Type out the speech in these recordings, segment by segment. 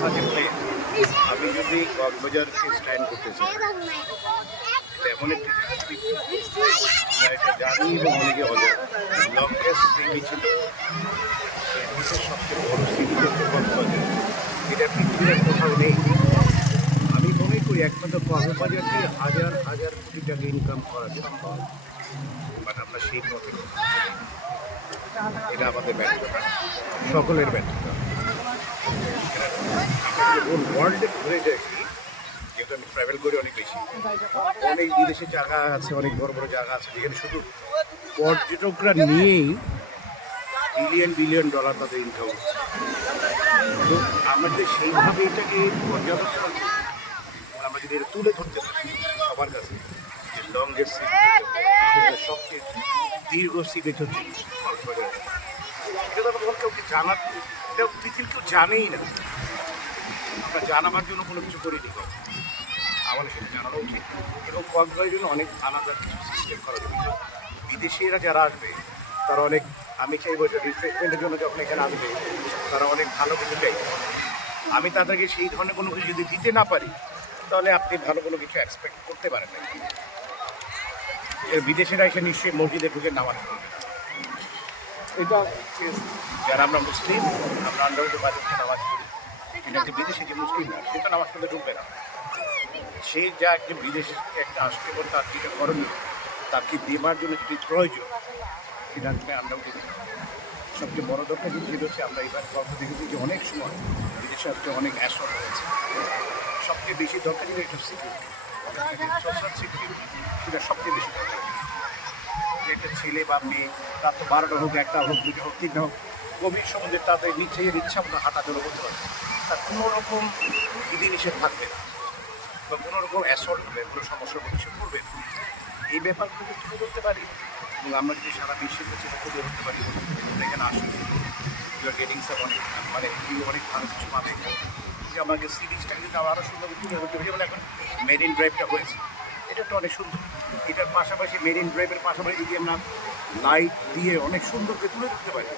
Plane আমি যদি কক্সবাজারকে stand করতে চাই এমন একটি জানি এবং অনেকে অজানা লংগেস্ট সিটি ছিল। সবচেয়ে বড় সিটি হচ্ছে কক্সবাজার। এটা পৃথিবীর কোথাও নেই। আমি মনে করি একমাত্র কক্সবাজার দিয়ে হাজার হাজার কোটি টাকা ইনকাম করা সম্ভব বাট আমরা সেই পথে এটা আমাদের ব্যর্থতা। সকলের ব্যর্থতা। ওয়ার্ল্ডে ঘুরে দেখি যেহেতু আমি ট্রাভেল করি অনেক বেশি অনেক বিদেশে জায়গা আছে অনেক বড় বড় জায়গা আছে যেখানে শুধু পর্যটকরা নিয়েই বিলিয়ন বিলিয়ন ডলার তাদের ইনকাম তো যদি সেইভাবে এটাকে পর্যালোচনা করি, আমরা যদি এটা তুলে ধরতে পারি সবার কাছে যে লংগেস্ট সবচেয়ে দীর্ঘ সিগেট হচ্ছে কক্সবাজার। এটা তো কাউকে জানার এটা পৃথিবীর কেউ জানেই না। আমরা জানাবার জন্য কোনো কিছু করিনি। আমাদের সেটা জানানো উচিত। এবং কক্সবাজারের জন্য অনেক আলাদা কিছু সিস্টেম করা উচিত। বিদেশিরা যারা আসবে, তারা অনেক, আমি চাইব যে রিফ্রেশমেন্টের জন্য যখন এখানে আসবে, তারা অনেক ভালো কিছু চাই আমি তাদেরকে সেই ধরনের কোনো কিছু যদি দিতে না পারি, তাহলে আপনি ভালো কোনো কিছু এক্সপেক্ট করতে পারেন এর বিদেশিরা এসে নিশ্চয়ই মসজিদে ঢুকে নামাজ পড়বে এটা, যারা আমরা মুসলিম, আমরা আন্ডারউডে বাজে নামাজ পড়ি। কিন্তু একটা বিদেশি যে মুসলিম না সে তো নামাজ পড়তে ঢুকবে না। সে যা একটা বিদেশে একটা আসবে এবং তার যেটা করণীয়, তার কি দেবার জন্য যদি প্রয়োজন, সেটা আসলে আমরাও দেখি। সবচেয়ে বড় দরকার যেটা হচ্ছে আমরা এবার গল্প দেখেছি যে অনেক সময় বিদেশে আসতে অনেক অ্যাসর রয়েছে সবচেয়ে বেশি দরকার যেটা একটা সিকিউরিটি সোশ্যাল সেটা সবচেয়ে বেশি দরকার একটা ছেলে বা মেয়ে, তার তো বারোটা হোক, একটা হোক দুটো হোক, তিনটা হোক, গভীর সমুদ্রে তাদের নিজের ইচ্ছা মতো হাঁটাচলা করতে পারবে তার কোনো রকম বিধিনিষেধ থাকবে না। বা কোনো রকম অ্যাসল্ট হবে, কোনো সমস্যার মধ্যে করবে এই ব্যাপারগুলো তুলে ধরতে পারি, এবং আমরা যদি সারা বিশ্বের কাছে তুলে ধরতে পারি এখানে আসি ইউর গেটিং সব অনেক মানে ইউ অনেক ভালো কিছু পাবে। যে আমাকে সিরিজটা কিন্তু আরও সুন্দর তুলে ধরতে পারি। যেমন এখন মেরিন ড্রাইভটা হয়েছে। এটা তো অনেক সুন্দর। এটার পাশাপাশি মেরিন ড্রাইভের পাশাপাশি যদি আমরা লাইট দিয়ে অনেক সুন্দরকে তুলে ধরতে পারি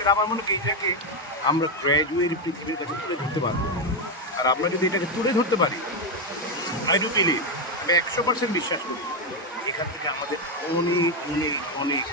এটা আমার মনে হয় এইটাকে আমরা গ্র্যাজুয়েট পৃথিবীর কাছে তুলে ধরতে পারব। আর আমরা যদি এটাকে তুলে ধরতে পারি আই ডু বিলিভ আমি একশো পার্সেন্ট বিশ্বাস করি, এখান থেকে আমাদের অনেক অনেক অনেক